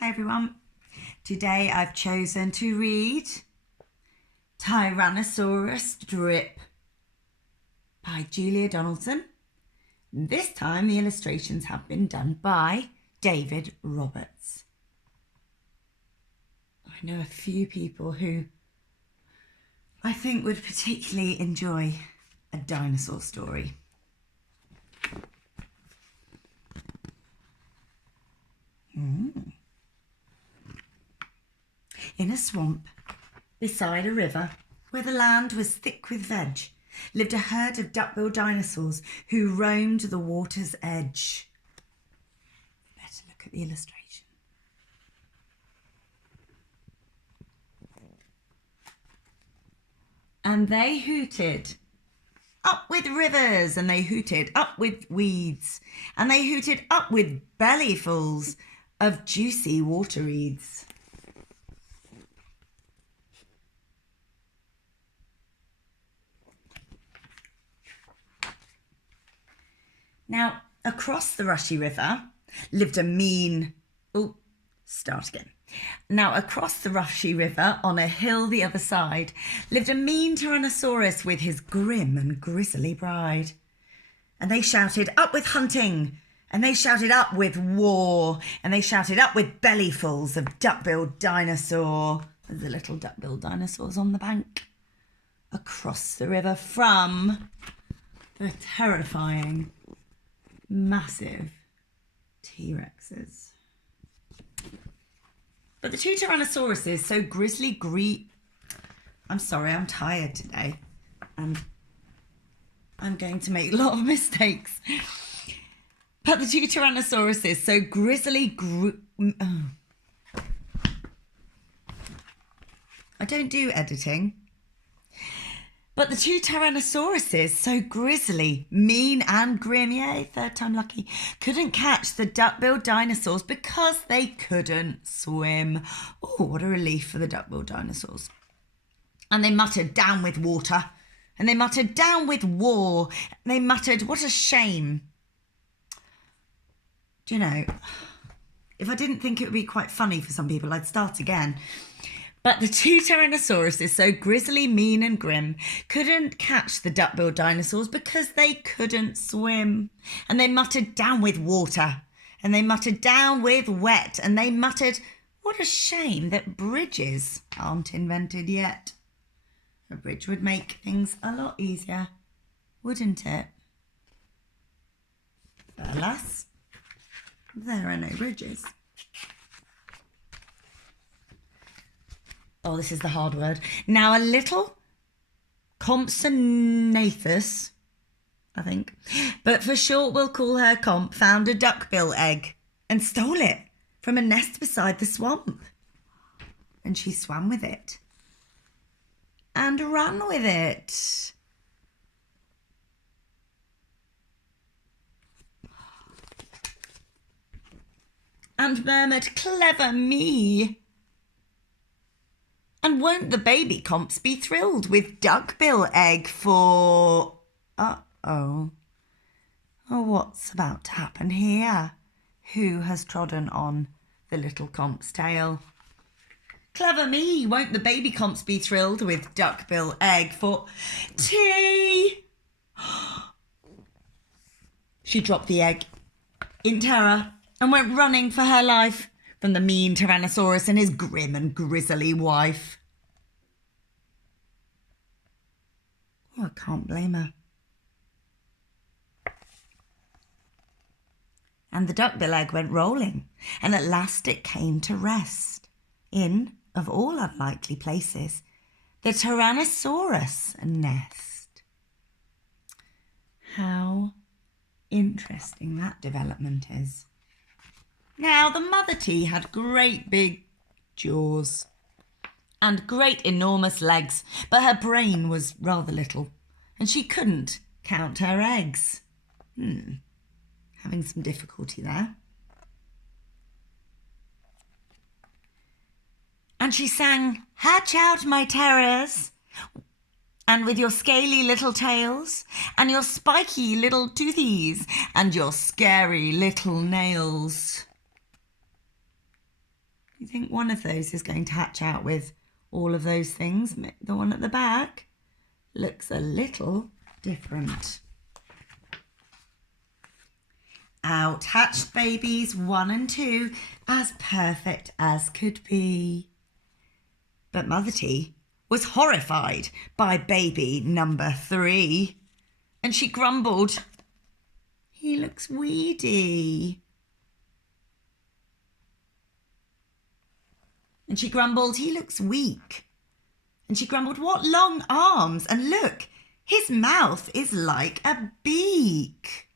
Hi everyone. Today I've chosen to read Tyrannosaurus Drip by Julia Donaldson. This time the illustrations have been done by David Roberts. I know a few people who I think would particularly enjoy a dinosaur story. In a swamp, beside a river, where the land was thick with veg, lived a herd of duck-billed dinosaurs who roamed the water's edge. Better look at the illustration. And they hooted, up with rivers, and they hooted up with weeds, and they hooted up with bellyfuls of juicy water reeds. Now, across the rushy river lived a mean... Now, across the rushy river, on a hill the other side, lived a mean Tyrannosaurus with his grim and grisly bride. And they shouted, up with hunting, and they shouted up with war, and they shouted up with bellyfuls of duck-billed dinosaur. There's the little duck-billed dinosaurs on the bank. Across the river from the terrifying, massive T-Rexes. But the two Tyrannosauruses, so grizzly I'm sorry, I'm tired today. And I'm going to make a lot of mistakes. But the two Tyrannosauruses, so grizzly I don't do editing. But the two Tyrannosauruses, so grizzly, mean and grim, yay, third time lucky, couldn't catch the duck-billed dinosaurs because they couldn't swim. Oh, what a relief for the duck-billed dinosaurs. And they muttered, down with water. And they muttered, down with war. And they muttered, what a shame. Do you know, if I didn't think it would be quite funny for some people, I'd start again. But the two Tyrannosauruses, so grizzly, mean and grim, couldn't catch the duck-billed dinosaurs because they couldn't swim. And they muttered, down with water. And they muttered, down with wet. And they muttered, what a shame that bridges aren't invented yet. A bridge would make things a lot easier, wouldn't it? But alas, there are no bridges. Oh, this is the hard word. Now, a little Compsognathus, I think, but for short we'll call her Comp, found a duckbill egg and stole it from a nest beside the swamp. And she swam with it and ran with it. And murmured, clever me. And won't the baby comps be thrilled with duckbill egg for... Oh, what's about to happen here? Who has trodden on the little comp's tail? Clever me, won't the baby comps be thrilled with duckbill egg for tea? She dropped the egg in terror and went running for her life from the mean Tyrannosaurus and his grim and grisly wife. Oh, I can't blame her. And the duckbill egg went rolling, and at last it came to rest in, of all unlikely places, the Tyrannosaurus nest. How interesting that development is. Now, the mother T had great big jaws and great enormous legs, but her brain was rather little, and she couldn't count her eggs. Having some difficulty there. And she sang, hatch out, my terrors, and with your scaly little tails, and your spiky little toothies, and your scary little nails. You think one of those is going to hatch out with all of those things? The one at the back looks a little different. Out hatched babies 1 and 2, as perfect as could be. But Mother T was horrified by baby number 3, and she grumbled, "He looks weedy." And she grumbled, "He looks weak." And she grumbled, "What long arms, and look, his mouth is like a beak."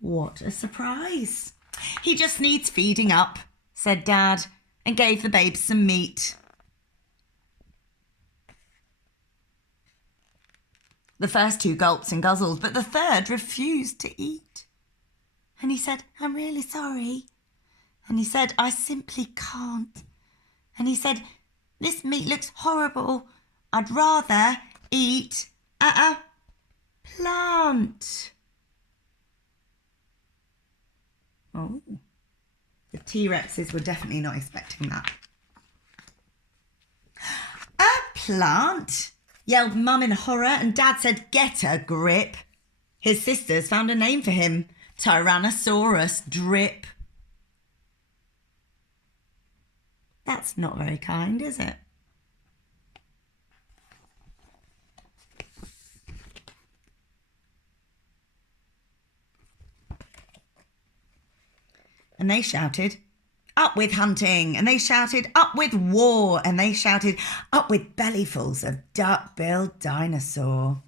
What a surprise. "He just needs feeding up," said Dad, and gave the babes some meat. The first 2 gulped and guzzled, but the third refused to eat. And he said, "I'm really sorry." And he said, "I simply can't." And he said, "This meat looks horrible. I'd rather eat a plant." Oh, the T-Rexes were definitely not expecting that. "A plant?" yelled Mum in horror, and Dad said, "Get a grip." His sisters found a name for him, Tyrannosaurus Drip. That's not very kind, is it? And they shouted, "Up with hunting!" And they shouted, "Up with war!" And they shouted, "Up with bellyfuls of duck-billed dinosaur."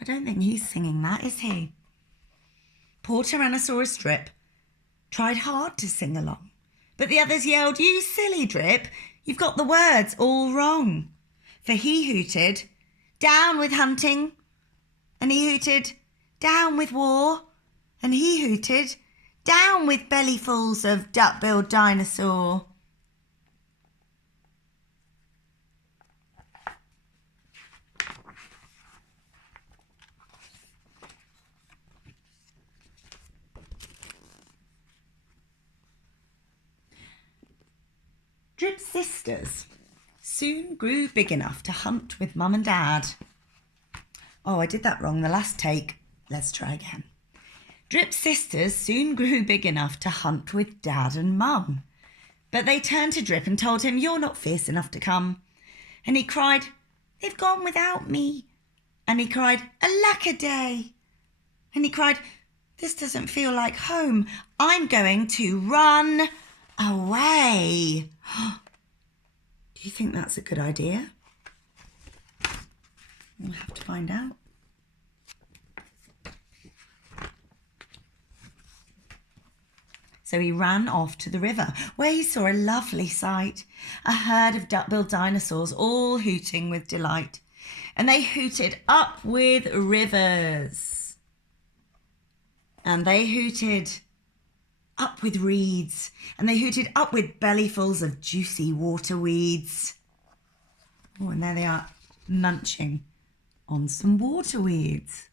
I don't think he's singing that, is he? Poor Tyrannosaurus Drip tried hard to sing along, but the others yelled, "You silly Drip, you've got the words all wrong." For he hooted, "Down with hunting!" And he hooted, "Down with war!" And he hooted, "Down with bellyfuls of duck-billed dinosaur." Drip's sisters soon grew big enough to hunt with Mum and Dad. Oh, I did that wrong the last take. Let's try again. Drip's sisters soon grew big enough to hunt with Dad and Mum. But they turned to Drip and told him, "You're not fierce enough to come." And he cried, "They've gone without me." And he cried, "Alack-a-day." And he cried, "This doesn't feel like home. I'm going to run away." Do you think that's a good idea? We'll have to find out. So he ran off to the river, where he saw a lovely sight, a herd of duck-billed dinosaurs all hooting with delight. And they hooted up with rivers. And they hooted up with reeds. And they hooted up with bellyfuls of juicy water weeds. Oh, and there they are, munching on some water weeds.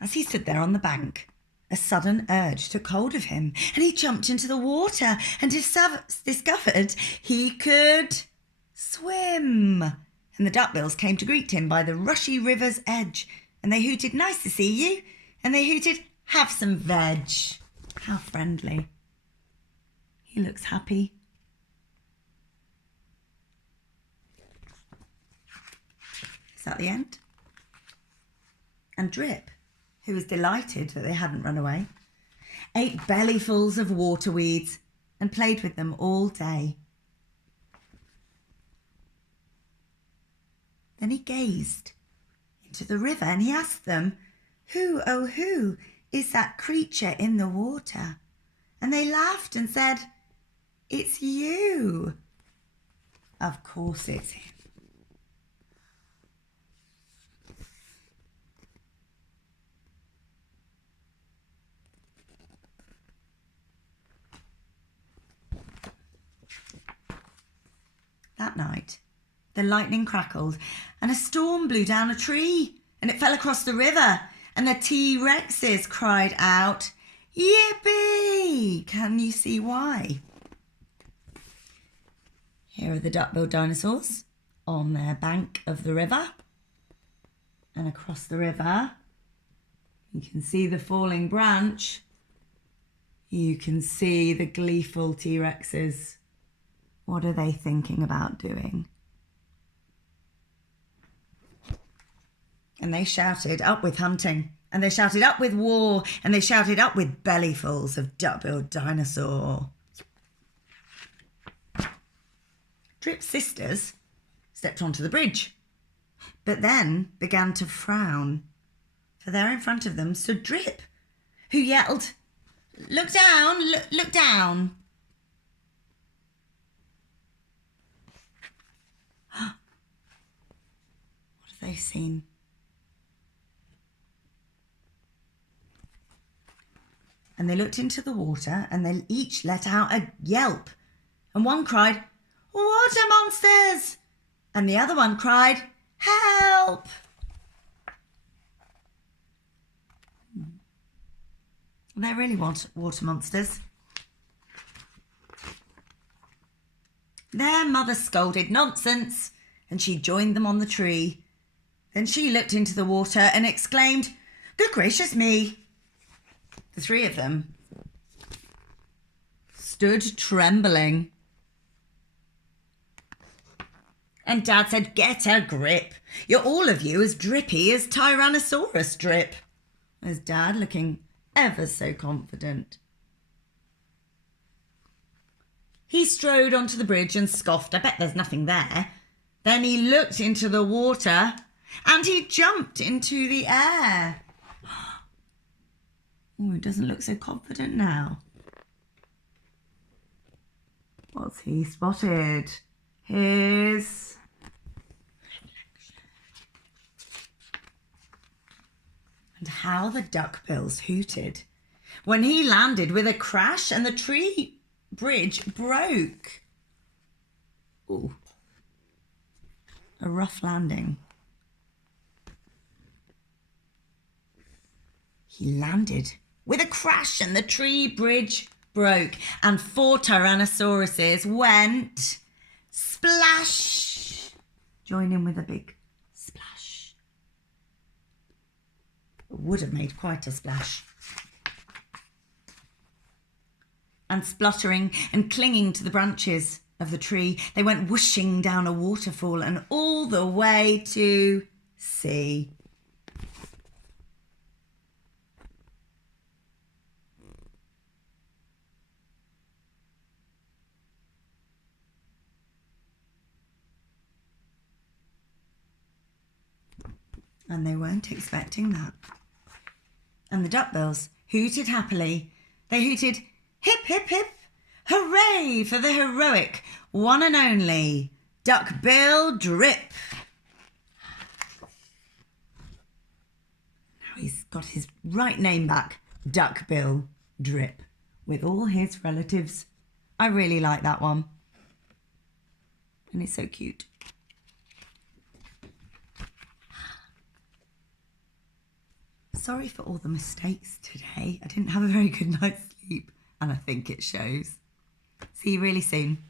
As he stood there on the bank, a sudden urge took hold of him, and he jumped into the water and discovered he could swim. And the duckbills came to greet him by the rushy river's edge, and they hooted, "Nice to see you." And they hooted, "Have some veg." How friendly. He looks happy. Is that the end? And Drip, who was delighted that they hadn't run away, ate bellyfuls of water weeds and played with them all day. Then he gazed into the river and he asked them, "Who, oh who, is that creature in the water?" And they laughed and said, "It's you." Of course it's him. That night, The lightning crackled, and a storm blew down a tree, and it fell across the river, and the T-Rexes cried out, "Yippee!" Can you see why? Here are the duck-billed dinosaurs on their bank of the river. And across the river, you can see the falling branch. You can see the gleeful T-Rexes. What are they thinking about doing? And they shouted, "Up with hunting." And they shouted, "Up with war." And they shouted, "Up with bellyfuls of duck-billed dinosaur." Drip's sisters stepped onto the bridge, but then began to frown, for there in front of them stood Drip, who yelled, "Look down, look down." What have they seen? And they looked into the water, and they each let out a yelp. And one cried, "Water monsters!" And the other one cried, "Help!" They're really water monsters. Their mother scolded, "Nonsense!" and she joined them on the tree. Then she looked into the water and exclaimed, "Good gracious me!" The three of them stood trembling. And Dad said, "Get a grip. You're all of you as drippy as Tyrannosaurus Drip." There's Dad looking ever so confident. He strode onto the bridge and scoffed, "I bet there's nothing there." Then he looked into the water and he jumped into the air. Oh, he doesn't look so confident now. What's he spotted? His and how the duckbills hooted when he landed with a crash and the tree bridge broke. Ooh, a rough landing. He landed with a crash and the tree bridge broke, and 4 Tyrannosauruses went splash. Join in with a big splash. It would have made quite a splash. And spluttering and clinging to the branches of the tree, they went whooshing down a waterfall and all the way to sea. And they weren't expecting that. And the duckbills hooted happily. They hooted, "Hip, hip, hip, hooray for the heroic one and only Duck-bill Drip." Now he's got his right name back, Duck-bill Drip, with all his relatives. I really like that one. And it's so cute. Sorry for all the mistakes today. I didn't have a very good night's sleep, and I think it shows. See you really soon.